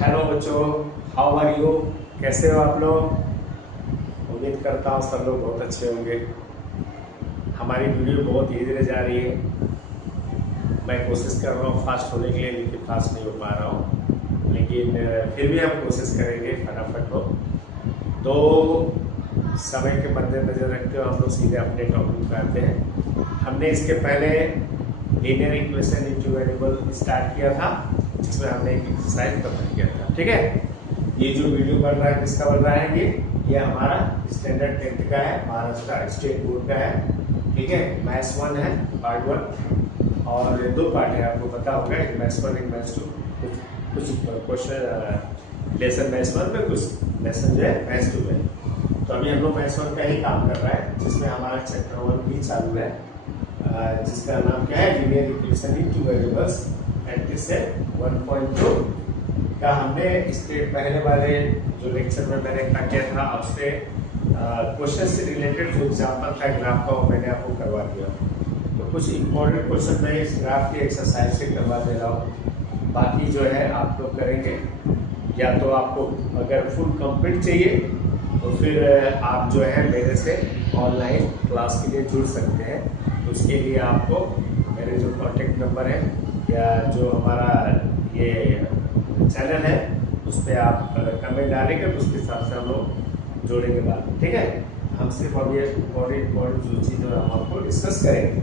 Hello बच्चों, how are you? कैसे हो आप लोग? उम्मीद करता हूँ सब लोग बहुत अच्छे होंगे। हमारी वीडियो बहुत धीरे धीरे जा रही है। मैं कोशिश कर रहा हूँ फास्ट होने के लिए, लेकिन फास्ट नहीं हो पा रहा हूँ। लेकिन फिर भी हम कोशिश करेंगे फटाफट हो। तो समय के मद्देनजर रखते हुए हम लोग सीधे अपने टॉपिक पे आते हैं। हमने इसके पहले linear equation into variable start किया था, जिसमें हमने एक एक्सरसाइज कवर किया था। ठीक है, ये जो वीडियो बन रहा है किसका बन रहा है? ये हमारा स्टैंडर्ड 10th का है, महाराष्ट्र स्टेट बोर्ड का है। ठीक है, मैथ्स 1 है, पार्ट 1, और 2 पार्ट है, आपको पता होगा, एक मैथ्स 1 एक मैथ्स 2। कुछ क्वेश्चन लेसन मैथ्स 1 में, कुछ लेसन जो है मैथ्स 2 में। तो अभी हम लोग मैथ्स 1 का ही काम कर रहा है, जिसमें हमारा चैप्टर 1 भी चालू है, जिसका नाम क्या है? Linear equation into variables. Practice है 1.2 का। हमने इसके पहले वाले जो लेक्चर में मैंने क्या किया था, आपसे क्वेश्चन से रिलेटेड जो एग्जाम्पल था ग्राफ का, वो मैंने आपको करवा दिया। तो कुछ इंपॉर्टेंट क्वेश्चन मैं इस ग्राफ के एक्सरसाइज से करवा दे रहा हूँ। बाकी जो है आप लोग करेंगे, या तो आपको अगर फुल कंप्लीट चाहिए तो फिर आप जो है मेरे से ऑनलाइन क्लास के लिए जुड़ सकते हैं। तो उसके लिए आपको मेरे जो कॉन्टेक्ट नंबर है या जो हमारा ये चैनल है, उस पर आप कमेंट डालेंगे, तो उसके हिसाब से हम लोग जोड़ेंगे बात। ठीक है, हम सिर्फ अब ये इम्पोर्टेंट जो चीज़ है हम आपको डिस्कस करेंगे।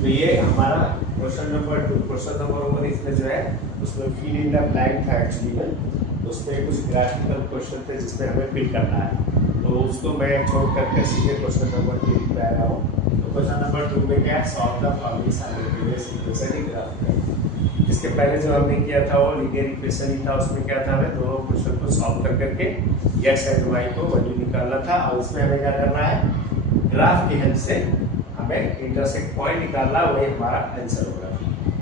तो ये हमारा क्वेश्चन नंबर 2। क्वेश्चन नंबर 1 इसमें जो है उसमें फिल इन द ब्लैंक था एक्चुअली में। उसमें कुछ ग्राफिकल क्वेश्चन थे जिसमें हमें फिल करना है, तो उसको मैं छोड़ करके सीधे क्वेश्चन नंबर 3 पे आया हूँ। तो क्वेश्चन नंबर 2 में क्या है? Solve the following simultaneous equation graph. इसके पहले जो हमने किया था वो लीनियर इक्वेशन ही था। उसमें क्या था? हमें दोनों क्वेश्चन को सॉल्व कर करके एक्स एंड वाई को वैल्यू निकालना था, और इसमें हमें क्या करना है? ग्राफ की हेल्प से हमें इंटरसेक्ट पॉइंट निकालना, वही हमारा आंसर होगा।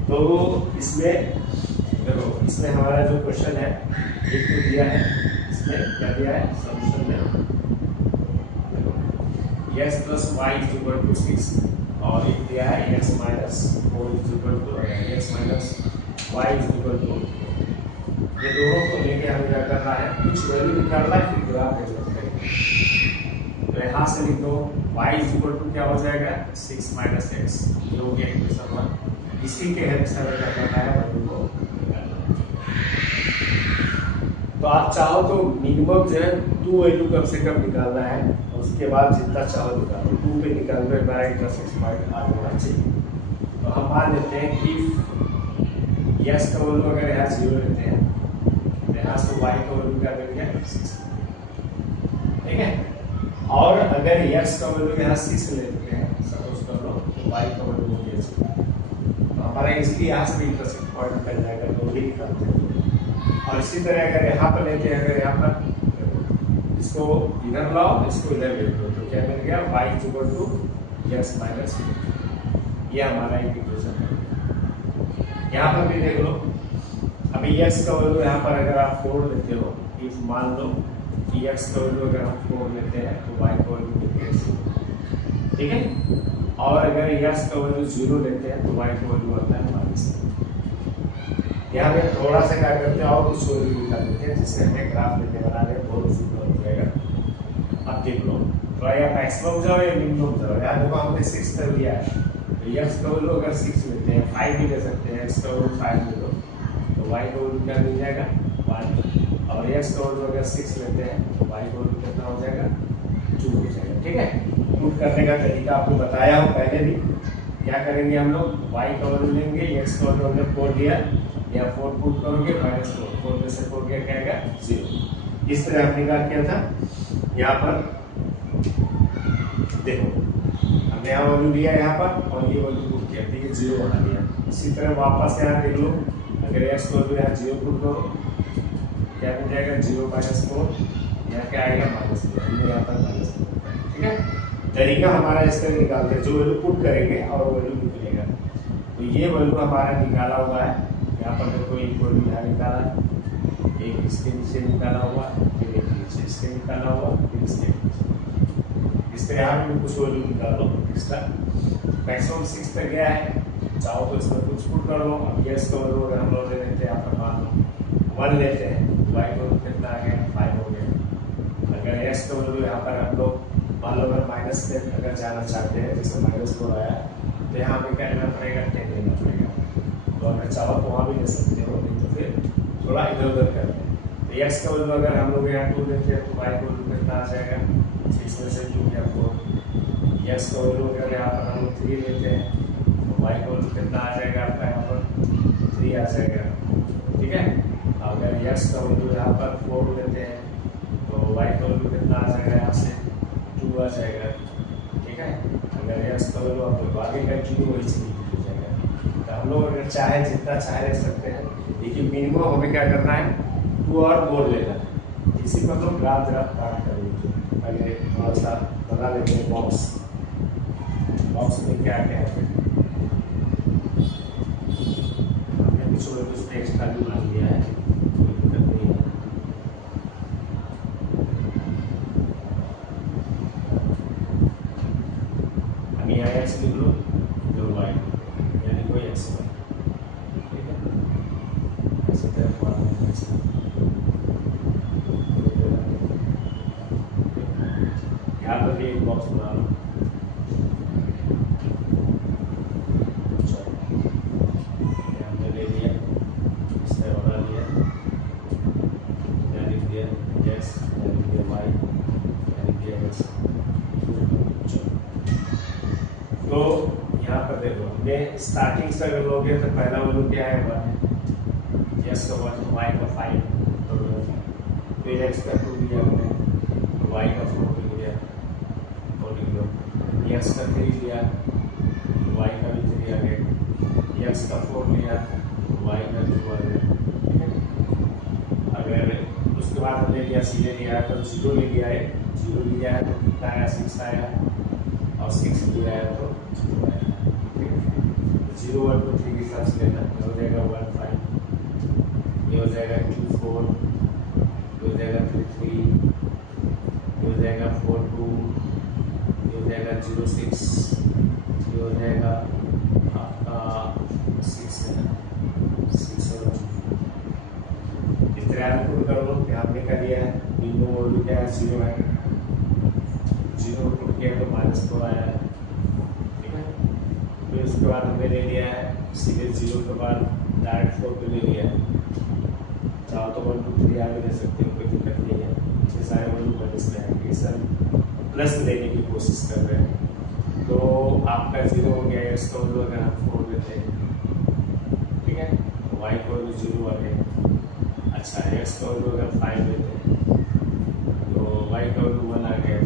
तो इसमें देखो, इसमें हमारा जो क्वेश्चन है एक तो दिया है, इसमें क्या दिया है सॉल्यूशन में? x plus Y is equal to 6, और एक दिया है x minus 4 is equal to x minus Y is equal to. ये दोनों को लेके हमें क्या करना है? कुछ वैल्यू निकालना है, फिर ग्राफ डेवलप करेंगे। तो यहाँ से लिख दो y इज इक्वल टू क्या हो जाएगा? 6 माइनस x, ये हो गया इक्वेशन 1। इसी के हेल्प से हमें क्या करना है? वैल्यू को निकालना है। तो आप चाहो तो मिनिमम जो है 2 वैल्यू कम से कम निकालना है, और उसके बाद जितना चाहो निकालो। 2 पे निकालने में हमारा इंटरसेक्ट पॉइंट आ जाना चाहिए। तो हम मान लेते हैं कि यस का वैल्यू अगर यहाँ 0 लेते हैं, तो यहाँ से वाई का वैल्यू क्या मिल गया? 6। ठीक है, और अगर यस का वैल्यू यहाँ 6 लेते हैं, सपोज कर लो, तो वाई का वैल्यू हो गया 6। तो हमारा इसलिए यहाँ से भी इंटरसेक्ट पॉइंट मिल जाएगा, तो वही निकालते हैं। और इसी तरह अगर यहाँ पर लेते हैं, अगर यहाँ पर इसको इधर लाओ, इसको इधर ले लो, तो क्या मिल गया? y is equal to x minus 2। ये हमारा इक्वेशन है। यहाँ पर भी देख लो, अभी x का वैल्यू यहाँ पर अगर आप 4 लेते हो, इफ मान लो कि x का वैल्यू अगर हम 4 लेते हैं, तो y का वैल्यू मिल गया 0। ठीक है, और अगर x का वैल्यू 0 लेते हैं, तो y का वैल्यू आता है -। यहाँ पे थोड़ा सा क्या करते हैं, और कुछ वैल्यू निकाल देते हैं, जिससे हमें ग्राफ लेके बना रहे बहुत सिंपल हो जाएगा। अब देख लो, थोड़ा या मैक्सिमम जाओ या मिनिमम जाओ। यहाँ देखो हमने 6 कर लिया है, तो x का वैल्यू अगर 6 लेते हैं, 5 भी ले सकते हैं, x का वैल्यू 5 ले लो, तो y का वैल्यू क्या मिल जाएगा? 1। और x का वैल्यू अगर 6 लेते हैं, तो y का वैल्यू कितना हो जाएगा? 2 हो जाएगा। ठीक है, प्रूफ करने का तरीका आपको बताया हूँ पहले भी। क्या करेंगे हम लोग? y का वैल्यू लेंगे, x का वैल्यू हमने 4 दिया, या 4 पुट करोगे, -4, 4 में से 4 क्या कहेगा? 0। इस तरह हमने क्या किया था? यहाँ पर देखो, हमने यहाँ वैल्यू लिया यहाँ पर, और ये वैल्यू पुट किया, तो ये 0 बना दिया। इसी तरह वापस यहाँ देख लो, अगर x को वैल्यू यहाँ 0 पुट करो, क्या मिल जाएगा? 0 माइनस 4, यहाँ क्या आएगा? -4, हमने यहाँ पर -4। ठीक है, तरीका हमारा इस तरह निकालते हैं, जो वैल्यू पुट करेंगे और वैल्यू निकलेगा। तो ये वैल्यू हमारा निकाला हुआ है। यहाँ पर देखो एक वैल्यू यहाँ निकाला, एक इसके नीचे निकाला हुआ, फिर एक नीचे इसके निकाला हुआ, फिर इसके नीचे। इस तरह यहाँ भी कुछ वैल्यू निकालो। इसका मैक्सिमम 6 तक गया है, चाहो तो इसमें कुछ पुट कर लो। अब यस का वैल्यू अगर हम लोग ले लेते हैं, यहाँ पर मान लो 1 लेते हैं, वाई का वैल्यू कितना आ गया 5 हो गया। अगर एक्स का वैल्यू यहाँ पर हम लोग मान लो अगर माइनस से अगर जाना चाहते हैं, जैसे -4 आया तो यहाँ पे क्या लेना पड़ेगा 10 लेना पड़ेगा। तो अगर चाहो तो वहाँ भी ले सकते हो, नहीं तो फिर थोड़ा इधर उधर कर लें। तो एक्स का वैल्यू अगर हम लोग यहाँ 2 लेते हैं तो वाई का वैल्यू कितना आ जाएगा 6 में से 2 या 4। एक्स का वैल्यू अगर यहाँ पर हम लोग 3 लेते हैं तो वाई का वैल्यू कितना आ जाएगा आपका यहाँ पर 3 आ जाएगा। ठीक है, अगर एक्स का वैल्यू यहाँ पर 4 लेते हैं तो वाई का वैल्यू कितना आ जाएगा यहाँ से 2 आ जाएगा। ठीक है, अगर एक्स का वैल्यू आप लोग आगे का 2 वही से हो जाएगा। तो हम लोग अगर चाहे जितना चाहे ले सकते हैं, लेकिन मिनिमम हमें क्या करना है 2 और 4 लेना है। इसी पर हम लोग ग्राफ काट करेंगे। पहले थोड़ा सा बना लेते हैं बॉक्स में क्या क्या है। हमने कुछ एक्स्ट्रा भी मान लिया है, कोई दिक्कत नहीं है। हम यहाँ एक्स लिख लो जो वाई यानी कोई एक्स। ठीक है, ऐसे यहाँ पर भी एक बॉक्स बना लो। हमने ले लिया, इससे बना लिया, लिख दिया एक्स, लिख दिया वाई, लिख दिया एक्स। तो यहाँ पर देखो हमने स्टार्टिंग से अगर लोगे तो पहला वैल्यू क्या है 1, एक्स का 1, वाई का 5, फिर एक्स का 2 लिया हमने, वाई का 4 लिया, एक्स का 3 लिया, वाई का भी 3 आ गया, एक्स का 4 लिया, वाई का 2 आ गया। अगर उसके बाद हमने लिया सीधे लिया है तो 0 ले लिया है, 0 लिया है तो कितना आया 6 आया, और 6 लिया है तो 0 आया। 0 1 2 3 के हिसाब से लेना, हो जाएगा 1 5, ये हो जाएगा 2 4, ये हो जाएगा 3 3, ये हो जाएगा 4 2, ये हो जाएगा 0 6, ये हो जाएगा आपका 6 है 6 और 2। इस तरह से पुट कर लो कि हमने कर लिया है। बिंदु वैल्यू क्या है 0 है, 0 पुट किया तो -4 आया है। ठीक है, फिर उसके बाद हमने ले लिया है सीधे 0 के बाद डायरेक्ट 4 पे ले लिया है। चाहो तो 1 2 3 आगे ले सकते हो, कोई दिक्कत नहीं है। ये सारे वैल्यू माइनस में आएंगे, सर प्लस लेने की कोशिश कर रहे हैं। तो आपका 0 हो गया, एक्स का वैल्यू अगर हम 4 लेते हैं, ठीक है, तो वाई का वैल्यू 0 आ गया। अच्छा, एक्स का वैल्यू अगर 5 लेते हैं तो वाई का वैल्यू 1 आ गया।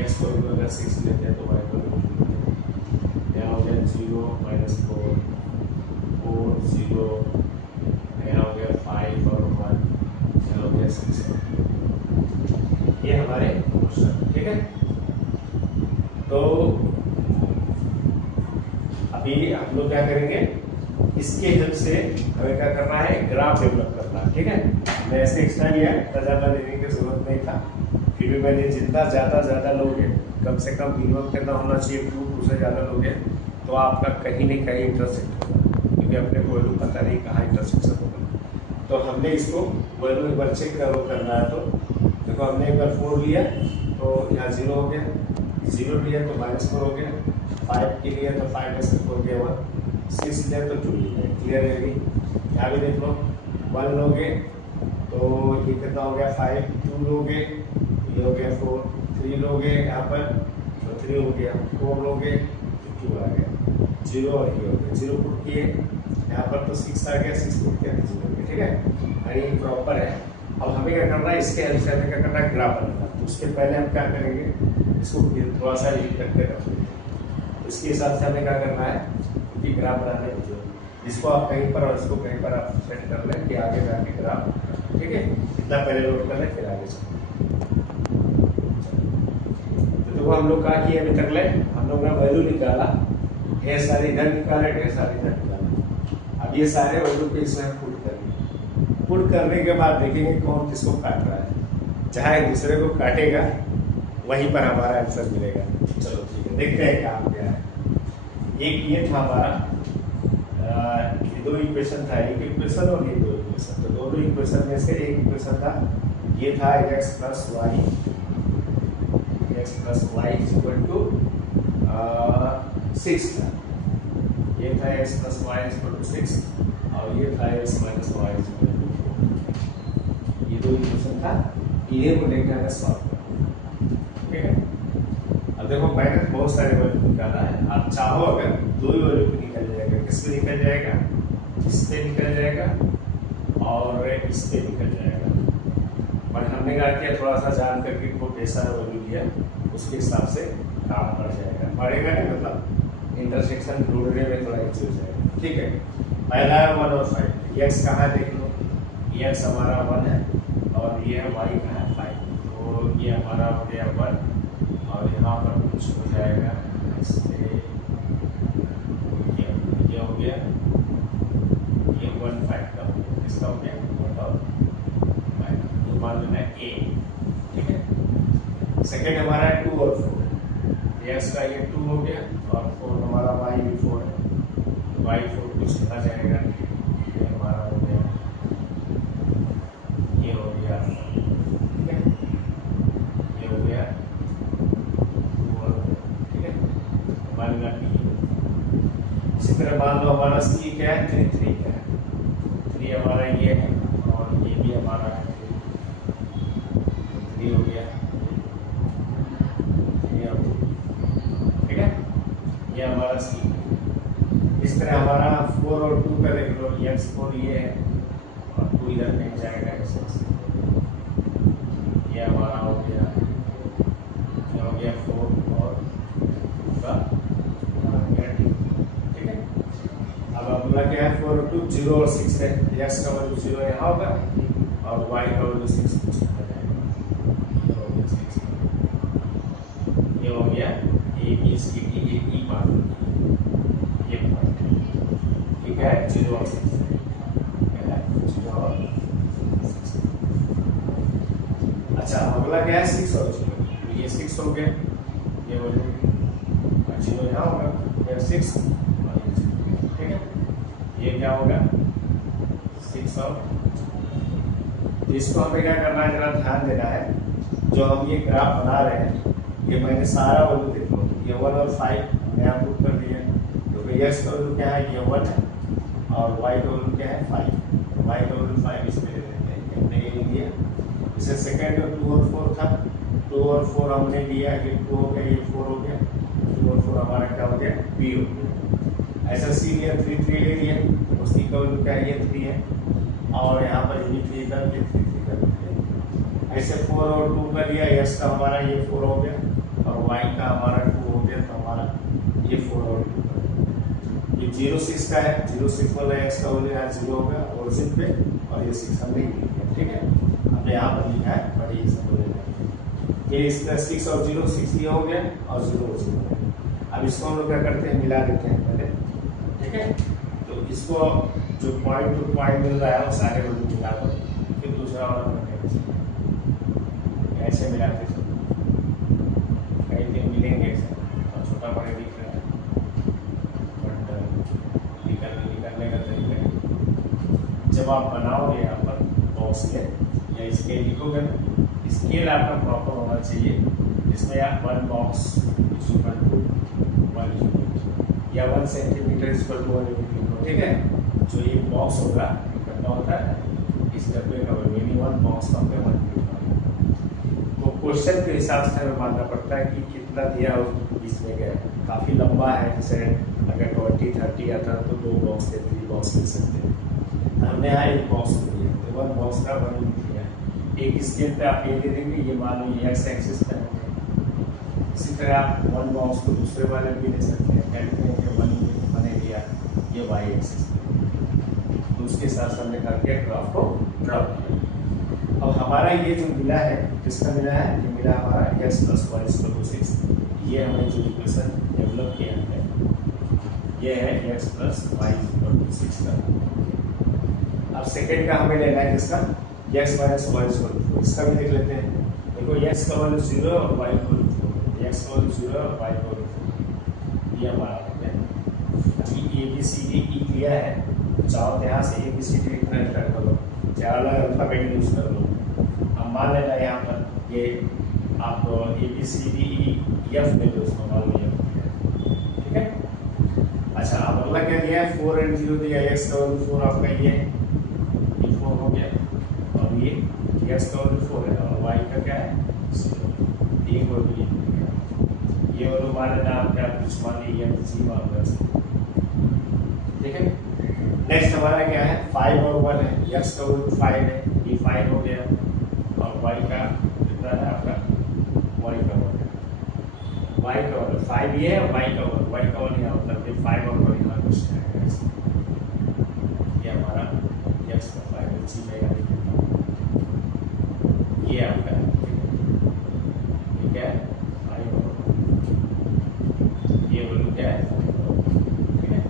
एक्स का वैल्यू अगर 6 लेते हैं तो वाई का वैल्यू 2 यहाँ हो गया 0 -4 4 0, यहाँ हो गया 5 और 1, यहाँ हो गया 6। ये हमारे क्वेश्चन। ठीक है, तो अभी हम लोग क्या करेंगे, इसके हेल्प से हमें क्या करना है ग्राफ डेवलप करना है। ठीक है, मैं ऐसे एक्स्ट्रा लिया, इतना ज़्यादा लेने की जरूरत नहीं था, फिर भी मैंने जितना ज़्यादा लोगे, कम से कम मिनिमम कितना होना चाहिए 2 से ज़्यादा लोगे तो आपका कहीं न कहीं इंटरसेक्ट होगा, क्योंकि अपने को वैल्यू पता नहीं कहाँ इंटरसेक्शन होगा। तो हमने इसको वैल्यू एक बार चेक करना है। तो देखो हमने एक बार 4 लिया तो यहाँ 0 हो गया, 0 लिया तो -4 हो गया, 5 के लिए तो 5 में से 4 गया 1, 6 लिया तो 2 लिया। क्लियर है? यहाँ भी देख लो 1 लोगे तो ये कितना हो गया 5, 2 लोगे ये हो गया 4, 3 लोगे यहाँ पर तो 3 हो गया, 4 लोगे तो 2 आ गया, 0 और ये हो गया। 0 पुट किए यहाँ पर तो 6 आ गया, 6 पुट किया तो 0 हो गया। ठीक है, ये प्रॉपर है। अब हमें क्या करना है, इसके हेल्प से हमें क्या करना है ग्राफ बनाना। तो उसके पहले हम क्या करेंगे, इसको थोड़ा सा रीड करके रख लेंगे। इसके हिसाब से हमें क्या करना है कि ग्राफ बनाने की जरूरत, जिसको आप कहीं पर और इसको कहीं पर आप सेट कर लें कि आगे जाके ग्राफ। ठीक है, इतना पहले लोड कर लें फिर आगे चलें। तो देखो हम लोग क्या किए अभी तक ले, हम लोग ने वैल्यू निकाला, ढेर सारे इधर निकाले, ढेर सारे इधर निकाले। अब ये सारे वैल्यू को इसमें पुट करेंगे। पुट करने के बाद देखेंगे कौन किसको काट रहा है, चाहे दूसरे को काटेगा वहीं पर हमारा आंसर मिलेगा। चलो ठीक है, देखते हैं काम क्या है। एक ये था हमारा, ये 2 इक्वेशन था, एक इक्वेशन और ये 2 इक्वेशन। इक्वेशन। तो दोनों इक्वेशन में से एक इक्वेशन था, ये था x plus Y is equal to 6 था, ये था x plus Y is equal to 6 और ये था x minus Y is equal to 4। ये दो इक्वेशन था, इन्हें को लेकर हमें सॉल्व करना, ठीक है। अब देखो मैंने बहुत सारे वैल्यू निकाला है, आप चाहो अगर दो ही वैल्यू निकल जाएगा, किस पे निकल जाएगा, इस पे निकल जाएगा और इस पे निकल जाएगा, पर हमने क्या किया थोड़ा सा जान करके को जैसा वैल्यू लिया उसके हिसाब से काम कर जाएगा, पड़ेगा नहीं, मतलब इंटरसेक्शन ढूंढने में थोड़ा इजी हो जाएगा, ठीक है। पहला है 1 और 5, x कहाँ देख लो, x हमारा 1 है और ये y कहाँ है 5, तो ये हमारा हो गया 1 और यहाँ पर कुछ हो जाएगा ऐसे, ये हो गया, ये 1 5 का हो गया, इसका हो गया 1 और 5, तो मान लेना a, ठीक है। सेकेंड हमारा है 2 और 4, x का ये 2 हो गया और 4 हमारा y भी 4 है, तो y 4 कुछ आ जाएगा, ये हमारा हो गया, ये हो गया, ठीक है, ये हो गया 2 और 4, ठीक है, मान लो इसी तरह मान लो हमारा c क्या है 3 3 क्या है, 3 हमारा ये है और ये भी हमारा है 3 हो गया, ठीक है, ये हमारा c। इस तरह हमारा 4 और 2 का देख लो, x4 ये है और 2 इधर मिल जाएगा ऐसे, ये हमारा हो गया, ये हो गया 4 और 2 का, ठीक है। अब अगला क्या है 4 और 2 0 और 6 है, x का वैल्यू 0 यहाँ होगा और y का वैल्यू 6 कुछ आ जाएगा, ये हो गया 6, ये हो गया a b c d e e मान लो ये पॉइंट है, ठीक है, 0 और 6 है, 0 और 6। अच्छा अगला क्या है 6 और 0, ये 6 हो गया, ये वैल्यू 0 यहाँ होगा, ये 6 और ये 0, ठीक है, ये क्या होगा 6 और, इसको हमें क्या करना है, जरा ध्यान देना है, जो हम ये ग्राफ बना रहे हैं ये मैंने सारा वैल्यू देख लो, ये 1 और 5 मैं आपको कर दिया, क्योंकि x का वैल्यू क्या है ये 1 है और y का वैल्यू क्या है 5, y का वैल्यू 5 इसमें ले लेते हैं, हमने ये ले लिया। इसे सेकंड में 2 और 4 था, 2 और 4 हमने लिया, ये 2 हो गया, ये 4 हो गया, 2 और 4 हमारा क्या हो गया b हो गया। ऐसा c लिया 3 3 ले लिया, उसकी का वैल्यू क्या है ये 3 है और यहाँ पर ये 3 का, ये 3 3 का, ऐसे 4 और 2 का लिया, x का हमारा ये 4 हो गया और y का हमारा 2 हो गया, तो हमारा ये 4 और 2 का, ये 0 6 का है, 0 6 वाला x का वैल्यू यहाँ 0 होगा ओरिजिन पे और ये 6 हमने लिखा, ठीक है, हमने यहाँ पर लिखा है बट ये सब बोले ये इसका 6 और 0 6 ये हो गया और 0 और 0 हो गया। अब इसको हम लोग क्या करते हैं मिला देते हैं पहले, ठीक है, तो इसको जो पॉइंट टू पॉइंट मिल रहा है वो सारे वैल्यू मिला दो, फिर दूसरा वाला ऐसे मिलाते हैं, कई दिन मिलेंगे ऐसे और छोटा बड़े दिख रहा है बट निकलने का तरीका जब आप बनाओगे यहाँ पर बॉक्स में या स्केल लिखोगे ना, स्केल आपका प्रॉपर होना चाहिए जिसमें आप 1 बॉक्स इक्वल टू 1 यूनिट या 1 सेंटीमीटर इक्वल टू 1 यूनिट लिखो, ठीक है। जो ये बॉक्स होगा कितना होता है इस डब्बे का मिनी 1 बॉक्स का 1 यूनिट, तो क्वेश्चन के हिसाब से हमें मानना पड़ता है कि कितना दिया उस बीच में गया, काफ़ी लंबा है, जैसे अगर 20 30 आता तो 2 बॉक्स या 3 बॉक्स ले सकते हैं, हमने यहाँ 1 बॉक्स दिया, तो 1 बॉक्स का 1 यूनिट दिया। एक स्केल पे आप ये दे देंगे, ये मान लो ये एक्स एक्सिस पे है, इसी तरह आप 1 बॉक्स को दूसरे वाले भी ले सकते हैं, कहते हैं कि 1 यूनिट मैंने लिया ये वाई एक्सिस पे, तो उसके हिसाब से हमने करके ग्राफ को ड्रॉ किया। अब हमारा ये जो मिला है किसका मिला है, ये मिला हमारा x plus Y equal to 6, ये हमने जो इक्वेशन डेवलप किया है ये है x plus Y equal to 6 का। अब सेकेंड का हमें लेना है किसका, x minus Y equal to 4, इसका भी देख लेते हैं। देखो x का वैल्यू 0 और y इक्वल टू 4, x का वैल्यू 0 और y इक्वल टू 4, ये हमारा हो गया। अभी A B C D E clear है, चाहो तो यहाँ से ए बी सी डी लिखना स्टार्ट करो, चाहे अलग अल्फाबेट यूज कर लो। अब मान लेना यहाँ पर ये आप ABCDEF में जो उसको मान लो, ठीक है। अच्छा, अब अगला क्या दिया है, 4 and 0 दिया है, x का वैल्यू 4 आपका ये 4 हो गया, और ये x का वैल्यू 4 है और y का क्या है 0, ये वैल्यू ये वैल्यू मान लेना आप क्या कुछ मान लीजिए जी मान लो, ठीक है। नेक्स्ट हमारा क्या है, 5 और 1 है, x का वैल्यू 5 है, ये 5 हो गया, और y का कितना है आपका, y का वैल्यू 5 ये है, y का वैल्यू यहाँ मतलब ये 5 और 1 यहाँ कुछ है, ये हमारा x का 5 अच्छी जगह, ये आपका ये क्या है 5 और ये वैल्यू क्या है, ठीक है।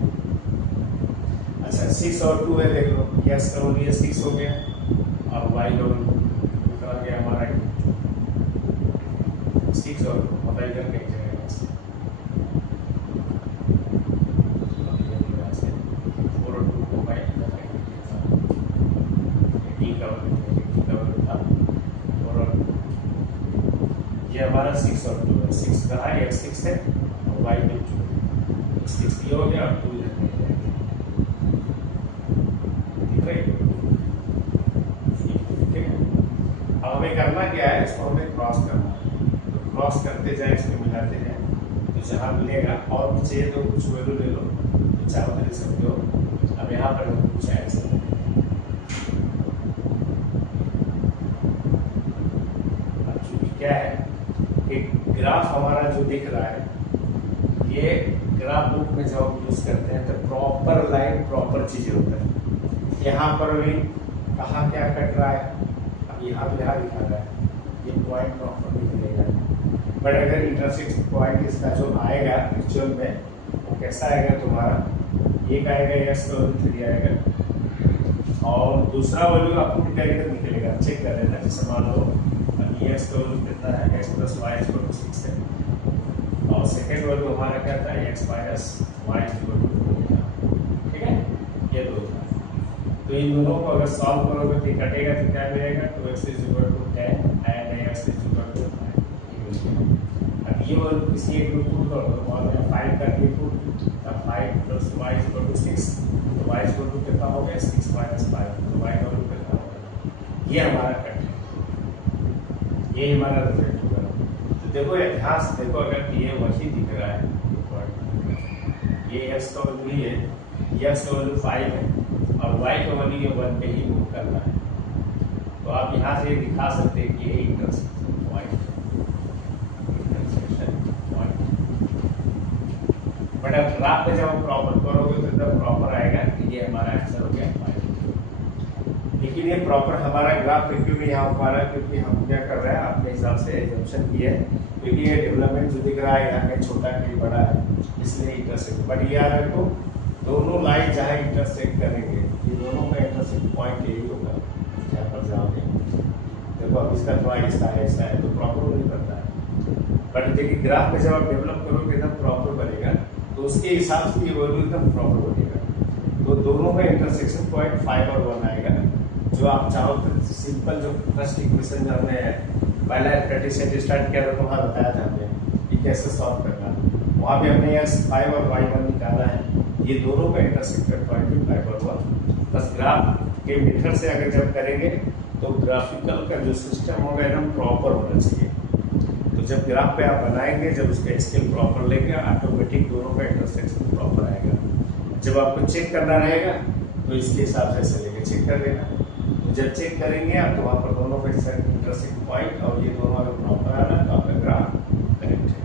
अच्छा 6 और 2 है, देख लो, x का वैल्यू 6 हो गया और y का वैल्यू कितना गया हमारा 6 और पता इधर कहीं जाएगा, 4 और 2 को y ये हमारा 6 और 2 है, 6 कहाँ है, x 6 है और y में 2, 6 ये हो गया और 2 इधर नहीं जाएगा, ठीक है। अब हमें करना क्या है, इसको हमें क्रॉस करना है, तो क्रॉस करते जाए, इसको मिलाते जाए, तो जहाँ मिलेगा और भी चाहिए तो कुछ वैल्यू ले लो, तो चाहो तो ले सकते हो। अब यहाँ पर कुछ ऐसा क्या है कि ग्राफ हमारा जो दिख रहा है, ये ग्राफ बुक में जब हम यूज करते हैं तो प्रॉपर लाइन प्रॉपर चीजें होता है। यहाँ पर भी कहाँ क्या कट रहा है, अब यहाँ दिखा रहा है, ये पॉइंट प्रॉपर निकलेगा, बट अगर इंटरसेक्शन पॉइंट इसका जो आएगा एक्चुअल में वो कैसा आएगा तुम्हारा, एक आएगा x का वैल्यू 3 आएगा और दूसरा वैल्यू आपको कैरेक्टर निकलेगा, चेक कर लेना। जैसे मान लो x का वैल्यू कितना है, x + y = 6 है और सेकेंड वैल्यू हमारा क्या था, x - y = 4, ठीक है, ये दो था। तो इन दोनों को अगर सॉल्व करोगे तो कटेगा तो क्या मिलेगा, 2x = 10 एंड x = 5। अब ये वैल्यू किसी एक में पुट कर दो, मान लो 5 करके पुट, तब 5 + y = 6, तो y = कितना हो गया, 6 - 5, तो y का वैल्यू कितना होगा, ये हमारा कट है, ये हमारा रिजल्ट होगा। तो देखो अभ्यास देखो, अगर ये वही दिख रहा है, ये x का वैल्यू है, x का वैल्यू 5 है और y का वैल्यू 1 पे ही मूव करना है, तो आप यहाँ से दिखा सकते हैं कि ये इंटरसेक्शन पॉइंट, बट अब ग्राफ में जब प्रॉपर करोगे तो एकदम प्रॉपर आएगा कि ये हमारा आंसर हो गया 5। लेकिन ये प्रॉपर हमारा ग्राफ क्यों भी यहाँ पा रहा है, क्योंकि हम क्या कर रहे हैं अपने हिसाब से एजम्पशन किए है, क्योंकि ये डेवलपमेंट जो दिख रहा है यहाँ का छोटा कहीं बड़ा है, इसलिए इंटरसेक्ट, बट ये याद रखो दोनों लाइन जहाँ इंटरसेक्ट करेंगे, ये दोनों का इंटरसेक्ट पॉइंट यही होगा जहाँ पर जाओगे। देखो अब इसका थोड़ा ऐसा है तो प्रॉपर नहीं करता है, बट देखिए ग्राफ में जब आप डेवलप करोगे एकदम प्रॉपर बनेगा, तो उसके हिसाब से ये वैल्यू एकदम प्रॉपर बनेगा। तो दोनों का इंटरसेक्शन पॉइंट 5 और 1 आएगा, जो आप चाहो तो सिंपल जो फर्स्ट इक्वेशन जो हमने पहला प्रैक्टिस से स्टार्ट किया था तो वहाँ बताया था हमने कि कैसे सॉल्व करना, वहाँ भी हमने यहाँ 5 और y1 निकाला है, ये दोनों का इंटरसेक्शन पॉइंट भी 5 और 1। बस ग्राफ के मेथड से अगर जब करेंगे तो ग्राफिकल का जो सिस्टम होगा एकदम प्रॉपर होना चाहिए। तो जब ग्राफ पे आप बनाएंगे, जब उसका स्केल प्रॉपर लेंगे, ऑटोमेटिक दोनों का इंटरसेक्शन प्रॉपर आएगा। जब आपको चेक करना रहेगा तो इसके हिसाब से ऐसे लेके चेक कर लेना, तो जब चेक करेंगे आप तो वहाँ पर दोनों का इंटरसेक्ट पॉइंट और ये दोनों अगर प्रॉपर आ रहा है तो आपका ग्राफ करेक्ट है।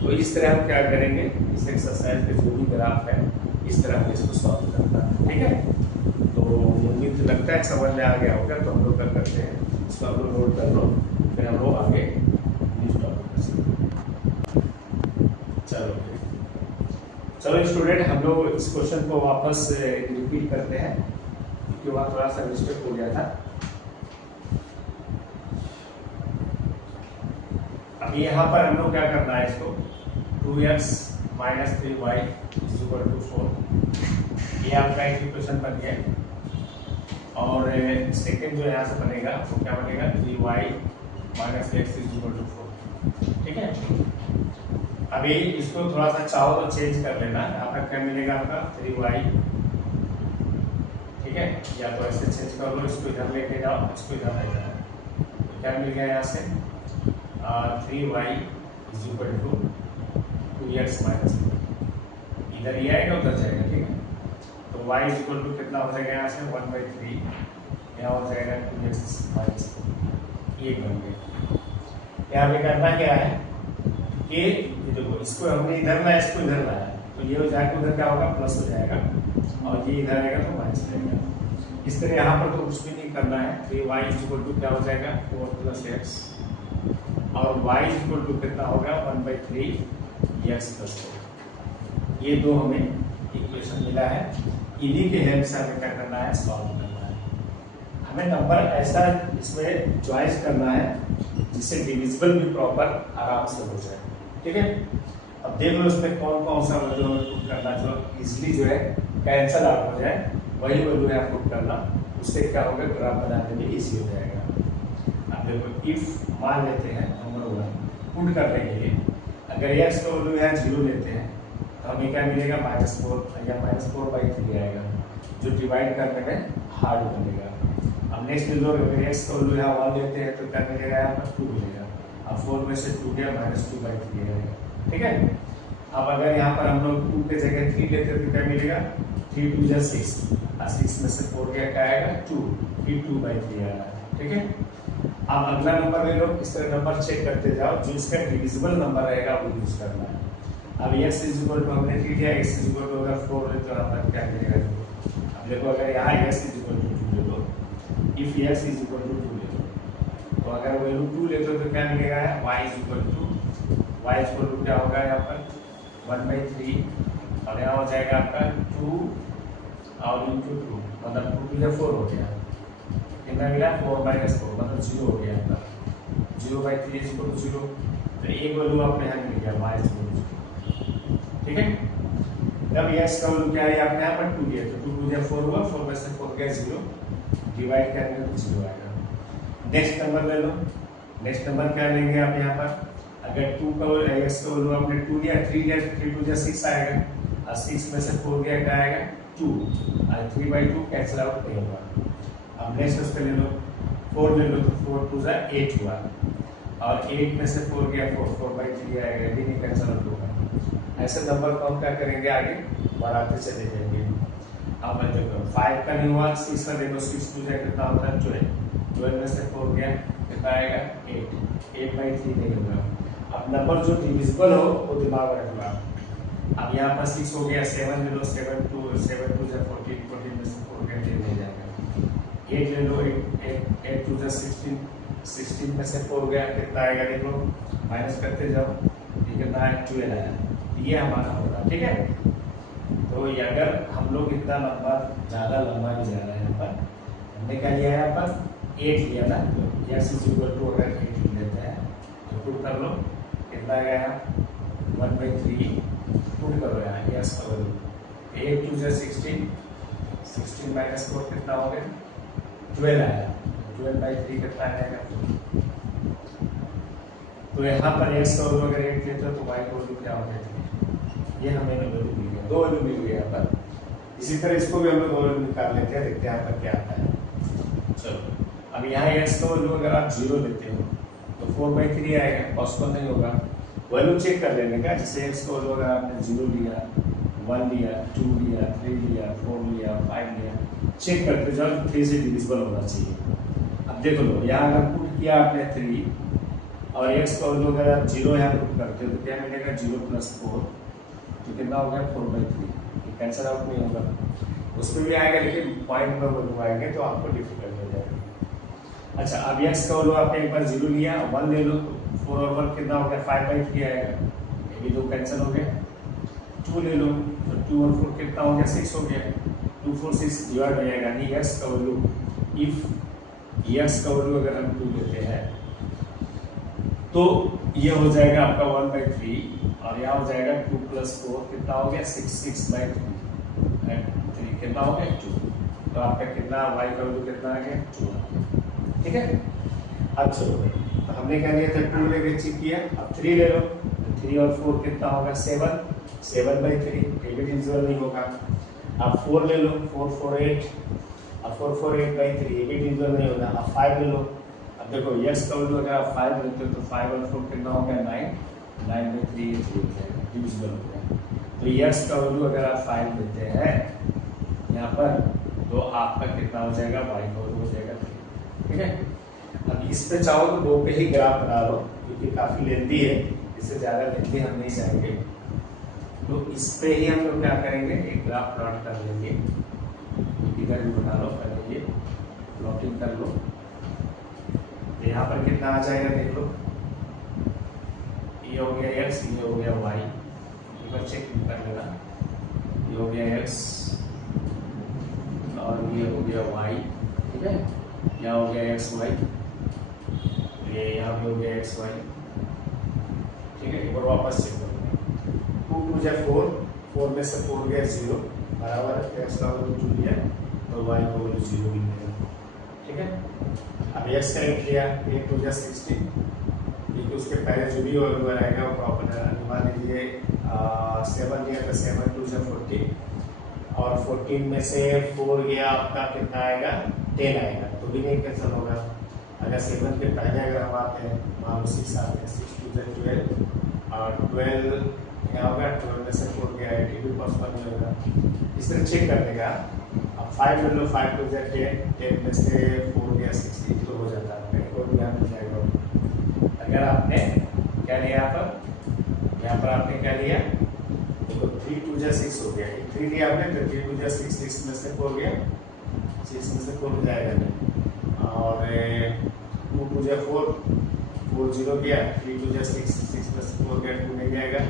तो इस तरह हम क्या करेंगे, इस एक्सरसाइज के जो भी ग्राफ है इस तरह हम इसको सॉल्व करना है, ठीक है। तो उम्मीद लगता है समझ में आ गया होगा, तो हम लोग क्या करते हैं इसको हम लोग नोट कर लो, फिर हम लोग आगे चलो स्टूडेंट, हम लोग इस क्वेश्चन को वापस रिपीट करते हैं क्योंकि वहाँ थोड़ा सा मिस्टेक हो गया था। अभी यहाँ पर हम लोग क्या करना है, इसको 2x - 3y = 4, ये आपका एक इक्वेशन बन गया। और सेकेंड जो यहाँ से बनेगा वो क्या बनेगा 3y minus X is equal to 4। ठीक है, अभी इसको थोड़ा सा चाहो तो चेंज कर लेना। यहाँ पर क्या मिलेगा आपका 3y, ठीक है, या तो ऐसे चेंज कर लो, इसको इधर लेके जाओ, इसको इधर ले जाओ, तो क्या मिल गया यहाँ से 3y is equal to 2x minus 4। इधर ये आएगा उधर जाएगा, ठीक है, तो y इज इक्वल टू कितना हो जाएगा यहाँ से 1/3, यहाँ हो जाएगा 2x माइनस 4। ये बन गया। यहाँ पे करना क्या है कि ये देखो, इसको हमने इधर लाया, इसको इधर लाया, तो ये हो जाएगा, उधर क्या होगा प्लस हो जाएगा, और ये इधर आएगा तो माइनस रहेगा। इस तरह यहाँ पर तो कुछ भी नहीं करना है। 3y इज इक्वल टू क्या हो जाएगा 4 + x, और y इज इक्वल टू कितना होगा 1/3 x + 4। ये दो हमें इक्वेशन मिला है, इन्हीं के हेल्प से हमें क्या करना है, सॉल्व करना है। हमें नंबर ऐसा इसमें चॉइस करना है जिससे डिविजिबल भी प्रॉपर आराम से हो जाए। ठीक है, अब देख लो इसमें कौन कौन सा वैल्यू हमें पुट करना, जो इजिली जो है कैंसल आउट हो जाए, वही वैल्यू है पुट करना। उससे क्या होगा, ग्राफ बनाने में इजी हो जाएगा। अब देखो, इफ मान लेते हैं नंबर 1 पुट करने के लिए, अगर x का वैल्यू है 0 लेते हैं तो हमें क्या मिलेगा -4 या -4/3 आएगा, जो डिवाइड करने में हार्ड बनेगा। अब नेक्स्ट लो, अगर x का वैल्यू यहाँ 1 लेते हैं तो क्या मिलेगा, यहाँ पर 2 मिलेगा। अब 4 में से 2 गया, -2/3 आएगा। ठीक है, अब अगर यहाँ पर हम लोग 2 के जगह 3 लेते हैं तो क्या मिलेगा 3 × 2 = 6, और 6 में से 4 गया, क्या आएगा 2, फिर 2/3 आएगा। ठीक है, अब अगला नंबर ले लो, इस तरह नंबर चेक करते जाओ, जो इसका डिविजिबल नंबर रहेगा वो यूज करना है। अब x इज इक्वल टू हमने ठीक है, x इज इक्वल टू अगर 4 ले तो यहाँ पर क्या मिलेगा 2। अब देखो, अगर यहाँ x इज इक्वल टू 2 ले लो, if x is equal to 2 ले लो, तो अगर वैल्यू 2 लेते हो तो क्या मिलेगा, y इज इक्वल टू क्या होगा यहाँ पर 1/3, और यहाँ हो जाएगा आपका 2 और इंटू 2, मतलब 2 × 4 हो गया, कितना मिला 4 - 4, मतलब 0 हो गया आपका। 0/3 इज इक्वल टू 0, तो एक वैल्यू आपने यहाँ मिल गया y इज इक्वल टू 0। ठीक है, जब x का वैल्यू क्या है आपने यहाँ पर 2 दिया, तो 2 × 4 हुआ, 4 में से 4 गया 0, डिवाइड करेंगे तो 0 आएगा। नेक्स्ट नंबर ले लो, नेक्स्ट नंबर क्या लेंगे आप यहाँ पर, अगर 2 का x का वैल्यू आपने 2 दिया, 3 दिया, 3 × 2 = 6 आएगा, और 6 में से 4 गया, क्या आएगा 2, और 3/2 कैंसिल आउट नहीं होगा। अब नेक्स्ट उस पे ले लो, 4 ले लो, तो 4 × 2 = 8 हुआ, और 8 में से 4 गया, 4/3 आएगा, ये नहीं कैंसिल आउट होगा। ऐसे नंबर को हम क्या करेंगे, आगे बढ़ाते चले जाएंगे। अब देखो 5 का नहीं हुआ, 6 का देखो, 6 × 2 = कितना होता है 12, 12 में से 4 गया, कितना आएगा 8, 8/3 निकलेगा। अब नंबर जो डिविजिबल हो वो दिमाग रखना। अब यहाँ पर 6 हो गया, 7 ले लो, 7 × 2 = 14, 14 में से 4 गया, 10 नहीं जाएगा। 8 ले लो, 8 × 2 = 16, 16 में से 4 गया, कितना आएगा देखो, माइनस करते जाओ, ये कितना है 12 आया, ये हमारा होगा। ठीक है, तो ये अगर हम लोग इतना लंबा, ज़्यादा लंबा नहीं जा रहा है, यहाँ पर हमने क्या लिया है, यहाँ पर 8 लिया ना, तो x इज इक्वल टू अगर 8 लेते हैं तो पुट कर लो, कितना आएगा यहाँ 1/3, पुट करो यहाँ x का वैल्यू, 8 × 2 = 16, 16 - 4 कितना हो गया 12 आया, 12/3 कितना आएगा। तो यहाँ पर x का वैल्यू अगर 8 लेते हो तो y का वैल्यू क्या हो जाएगा, ये हमें वैल्यू मिल गया, 2 वैल्यू मिल गया यहाँ पर। इसी तरह इसको भी हम लोग 2 वैल्यू निकाल लेते हैं, देखते हैं यहाँ पर क्या आता है। चलो, अब यहाँ x का वैल्यू अगर आप 0 लेते हो तो 4/3 आएगा, पॉसिबल नहीं होगा। वैल्यू चेक कर लेने का, जैसे x का वैल्यू अगर आपने 0 लिया, 1 लिया, 2 लिया, 3 लिया, 4 लिया, 5 लिया, चेक करते जाओ, 3 से डिविजिबल होना चाहिए। अब देख लो, यहाँ अगर पुट किया आपने 3 और x का वैल्यू अगर आप 0 यहाँ पुट करते हो तो क्या मिलेगा 0 + 4, तो कितना हो गया 4/3, कैंसिल आउट नहीं होगा। उसमें भी आएगा, लेकिन पॉइंट पर वैल्यू आएंगे तो आपको डिफिकल्ट हो जाएगा। अच्छा, अब x का वैल्यू आपने एक बार 0 लिया, 1 ले लो, तो 4 और 1 कितना हो गया 5/3 आएगा, ये भी 2 कैंसिल हो गया। 2 ले लो, तो 2 और 4 कितना हो गया 6 हो गया, 2 4 6 डिवाइड हो जाएगा, नहीं x का वैल्यू, इफ x का वैल्यू अगर हम 2 लेते हैं तो ये हो जाएगा आपका 1/3, और यहाँ हो जाएगा 2 + 4 कितना हो गया 6, 6/3 कितना हो गया 2। तो आपका कितना y का वैल्यू कितना आ गया 2। ठीक है, अब चलो तो हमने क्या लिया था 2 लेके चेक किया, अब 3 ले लो, 3 और 4 कितना होगा 7/3, ये भी डिविजिबल नहीं होगा। अब 4 ले लो, 4 4 8, अब 4 4 8/3 ये भी डिविजिबल नहीं होगा। अब 5 ले लो, अब देखो x का वैल्यू अगर आप 5 लेते हो तो 5 और 4 कितना हो गया 9, 9/3 डिविजिबल हो गया। तो x का वैल्यू अगर आप 5 लेते हैं यहाँ पर तो आपका कितना हो जाएगा y का वैल्यू हो जाएगा 3। ठीक है, अब इस पे चाहो तो 2 पे ही ग्राफ बना लो क्योंकि काफी लेंथी है, इससे ज्यादा लेंथी हम नहीं चाहेंगे। तो इस पे ही हम लोग क्या करेंगे, एक ग्राफ प्लॉट कर लेंगे। इधर भी बना लो, पहले ये प्लॉटिंग कर लो। तो यहाँ पर कितना आ जाएगा देख लो, ये हो गया x, ये हो गया y, एक बार चेक कर लेना। ये हो गया x और ये हो गया y। ठीक है, यहाँ हो गया x y, ये यहाँ भी हो गया x y। ठीक है, एक बार वापस चेक करो। 2 2 जा 4, 4 में से 4 गया 0, बराबर है x का वैल्यू 2 लिया तो y का वैल्यू 0 मिलेगा। ठीक है, अब x का रेट लिया, 8 2 जा 16, क्योंकि उसके पहले जो भी वैल्यू आएगा वो प्रॉपर है। मान लीजिए 7 लिया तो 7 2 जा 14, और 14 में से 4 गया आपका कितना आएगा 10 आएगा, तो भी नहीं कैंसिल होगा। अगर 7 के पहले अगर हम आते हैं, मान लो 6 आते हैं, 6 2 जा 12 और 12 क्या होगा, 12 में से 4 गया 8, ये भी पॉसिबल नहीं होगा। इस तरह चेक करने का। अब 5 ले लो, 5 2 जा 10, 10 में से 4 गया 16, तो हो जाता है, कोई भी यहाँ मिल जाएगा। अगर आपने क्या लिया यहाँ पर आपने क्या लिया, देखो 3 2 जा 6 हो गया, 3 लिया आपने तो 3 2 जा 6, 6 में से 4 गया, 6 में से 4 हो जाएगा नहीं, और 2 2 जा 4, 4 0 गया, 3 2 जा 6, 6 में से 4 गया 2 नहीं जाएगा,